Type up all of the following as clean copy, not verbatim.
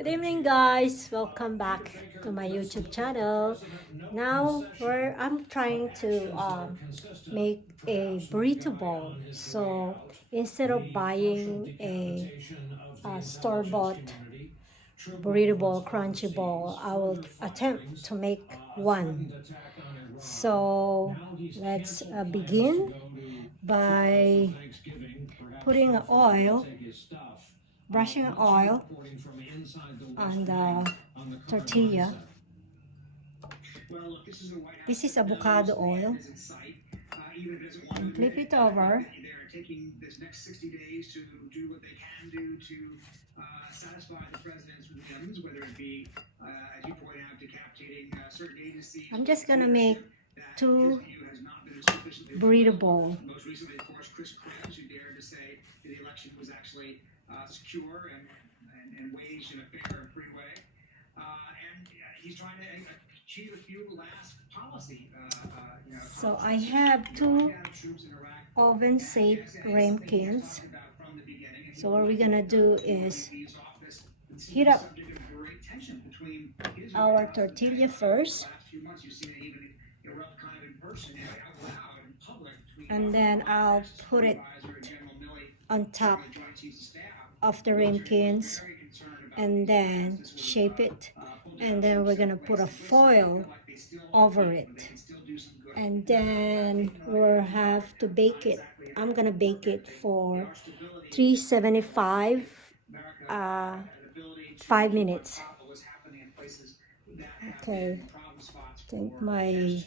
Good evening, guys. Welcome back to my YouTube channel. Now I'm trying to make a burrito bowl. So instead of buying a store-bought burrito bowl, crunchy bowl, I will attempt to make one. So let's begin by putting oil, brushing oil on the tortilla. This is avocado oil. And flip it over. I'm just gonna make two burrito bowl. So I have two oven-safe ramekins. So what we're gonna do is heat up our tortilla first, and then I'll put it on top of the ramekins and then shape it, and then we're gonna put a foil over it, and then we'll have to bake it. I'm gonna bake it for 375 5 minutes. Okay, I think my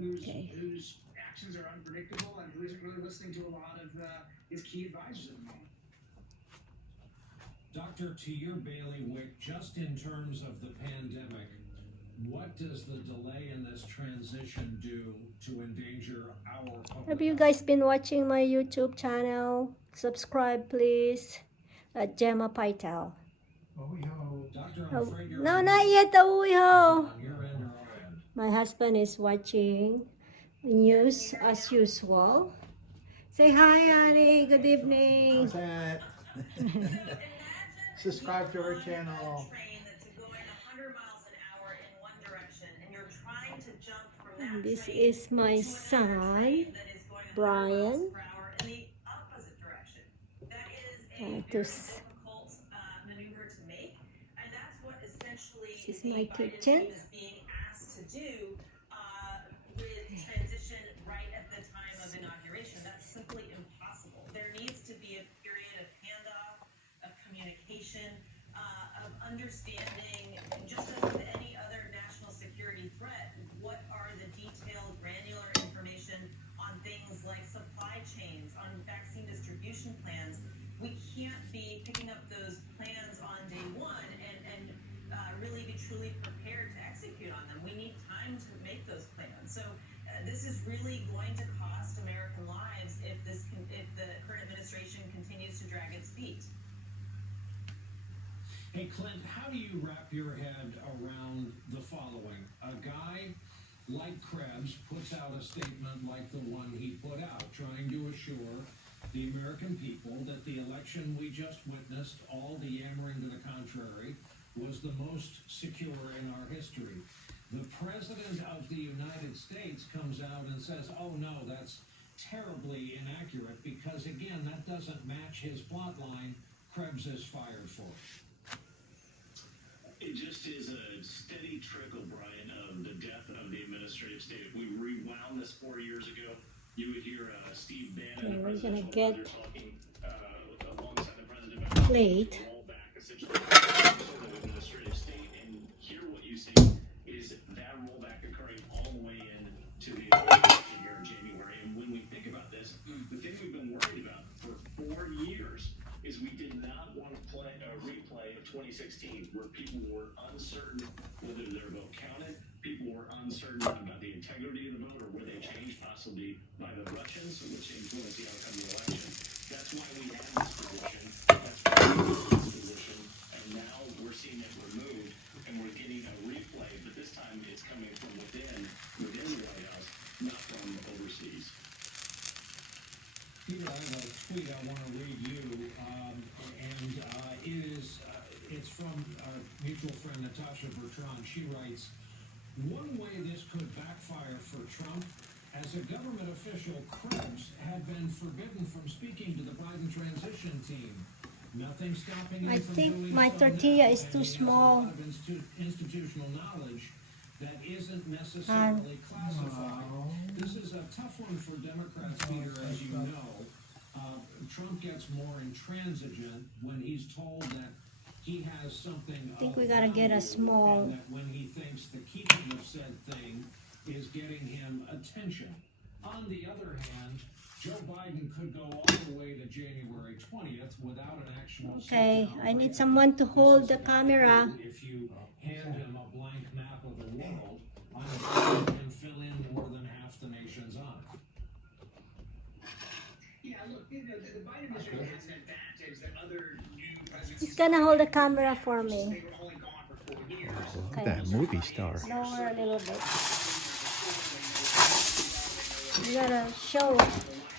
okay. Doctor, to your bailiwick, just in terms of the pandemic, what does the delay in this transition do to endanger our public? Have you guys been watching my YouTube channel? Subscribe, please. At Gemma Paitel. Doctor, I'm afraid you're No, not yet. On your end or our end. My husband is watching news as usual. Say hi, Annie. Good evening. How's that? Subscribe to our channel. And this is my son, Brian. This is my kitchen. Understanding, just as with any other national security threat, what are the detailed, granular information on things like supply chains, on vaccine distribution plans. We can't be picking up those plans on day one and really be truly prepared to execute on them. We need time to make those plans. So this is really going to cost American lives if the current administration continues to drag its feet. Hey, Clint, how do you wrap your head around the following? A guy like Krebs puts out a statement like the one he put out, trying to assure the American people that the election we just witnessed, all the yammering to the contrary, was the most secure in our history. The President of the United States comes out and says, oh no, that's terribly inaccurate, because again, that doesn't match his plot line. Krebs is fired for it. It just is a steady trickle, Brian, of the death of the administrative state. If we rewound this 4 years ago, you would hear Steve Bannon, Okay, the we're gonna presidential get talking alongside the president about plate. roll back essentially the administrative state, and here what you see is that rollback occurring all the way into the election here in January. And when we think about this, the thing we've been worried about for 4 years is we did not want to play a replay of 2016 where people were uncertain whether their vote counted, people were uncertain about the integrity of the vote, or were they changed possibly by the Russians, which influenced the outcome of the election. That's why we had this position. That's why we had this position. And now we're seeing it removed, and we're getting a replay, but this time it's coming from within the White House, not from overseas. Peter, I have a tweet I want to read you, it's from our mutual friend Natasha Bertrand. She writes, "One way this could backfire for Trump, as a government official, Krebs had been forbidden from speaking to the Biden transition team. Nothing stopping him I from think doing my so tortilla now, is and too he has a small. lot of institutional knowledge that isn't necessarily classified." This is a tough one for Democrats, Peter, as you know. Trump gets more intransigent when he's told that he has something. I think we gotta get a small. And that when he thinks the keeping of said thing is getting him attention. On the other hand, Joe Biden could go all the way to January 20th without an actual. Okay, sit-down I need break. someone to hold This the is camera. if you hand him a blank map of the world, I'm sure he can fill in more than half the nations on it. Yeah, look, the Biden administration has an advantage that other new presidents. He's gonna hold the camera for me. They were only gone for 4 years. Okay. That movie star. Lower a little bit. You gotta show.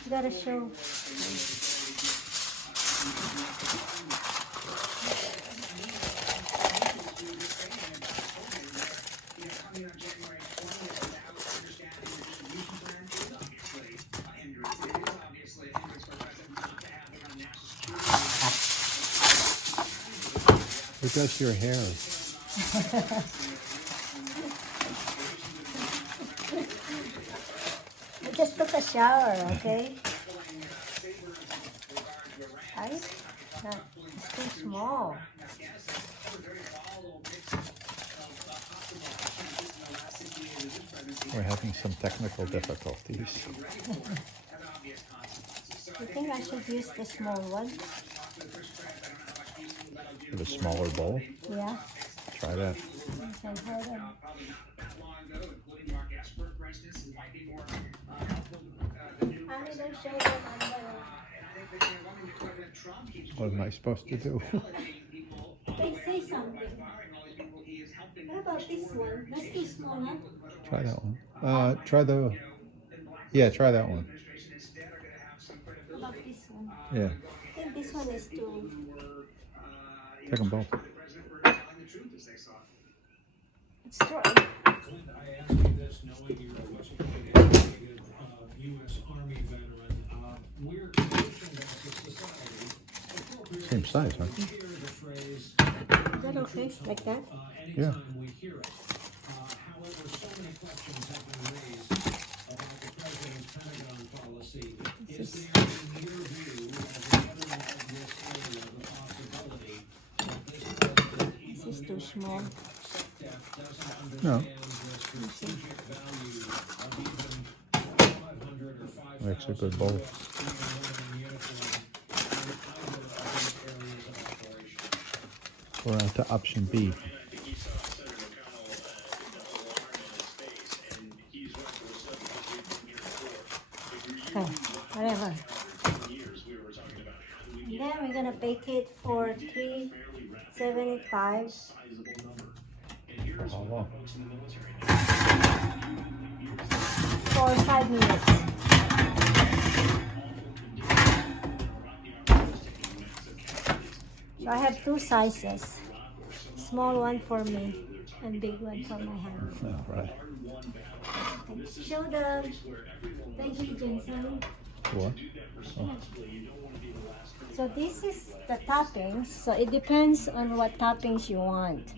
You gotta show. Coming on January 20th without understanding the distribution plan is obviously a hindrance. It is obviously a hindrance for President not to have it on national security. Who does your hair? I just took a shower, okay? Ay, it's too small. We're having some technical difficulties. I think I should use the small one. With a smaller bowl. Yeah. Try that. Okay, hold on. Honey, don't show them What am I supposed to do? They say something. What about this one? That's too small, huh? Try that one. Try the. Yeah, try that one. What about this one? Yeah, I think this one is too. take them both. It's too. Clint, I asked you this knowing you're a West Point educated U.S. Army veteran. We're conditioned as a society. appropriately Same size, huh? to hear the phrase, Is that okay? Like that? anytime we hear it. However, so many questions have been raised about the president's Pentagon policy. Is there, in your view, as a veteran of this area, the possibility that this president, This is too small. doesn't No. understand the strategic value of even 500 or 5,000 Makes a good bowl. US in uniform in either of these areas of operation? We're on to option B. Okay, whatever. Then we're gonna bake it for 375 How long? for 5 minutes. So I have 2 sizes. Small one for me and big one for my hand. All right. Show the ingredients, honey. What? So this is the toppings. So it depends on what toppings you want.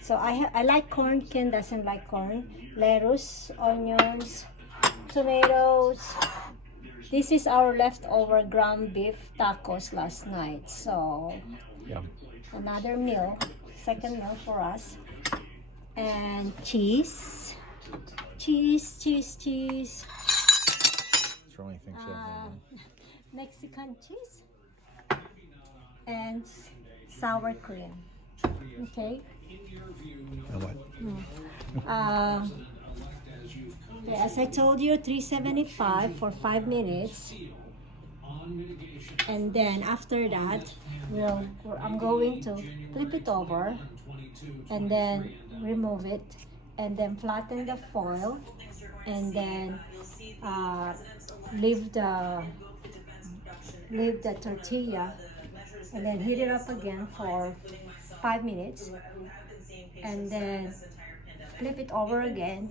So I like corn. Ken doesn't like corn. Lettuce, onions, tomatoes. This is our leftover ground beef tacos last night. So Yum. another meal, second meal for us. And cheese. Cheese. Throwing things at me. Mexican cheese and sour cream. Okay. And what? Okay, as I told you, 375 for 5 minutes, and then after that, I'm going to flip it over, and then remove it, and then flatten the foil, and then leave the leave the tortilla and then heat it up again for 5 minutes, and then flip it over again,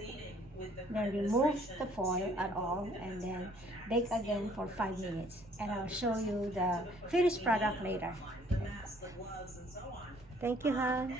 then remove the foil at all, and then bake again for 5 minutes. And I'll show you the finished product later. Thank you, hon.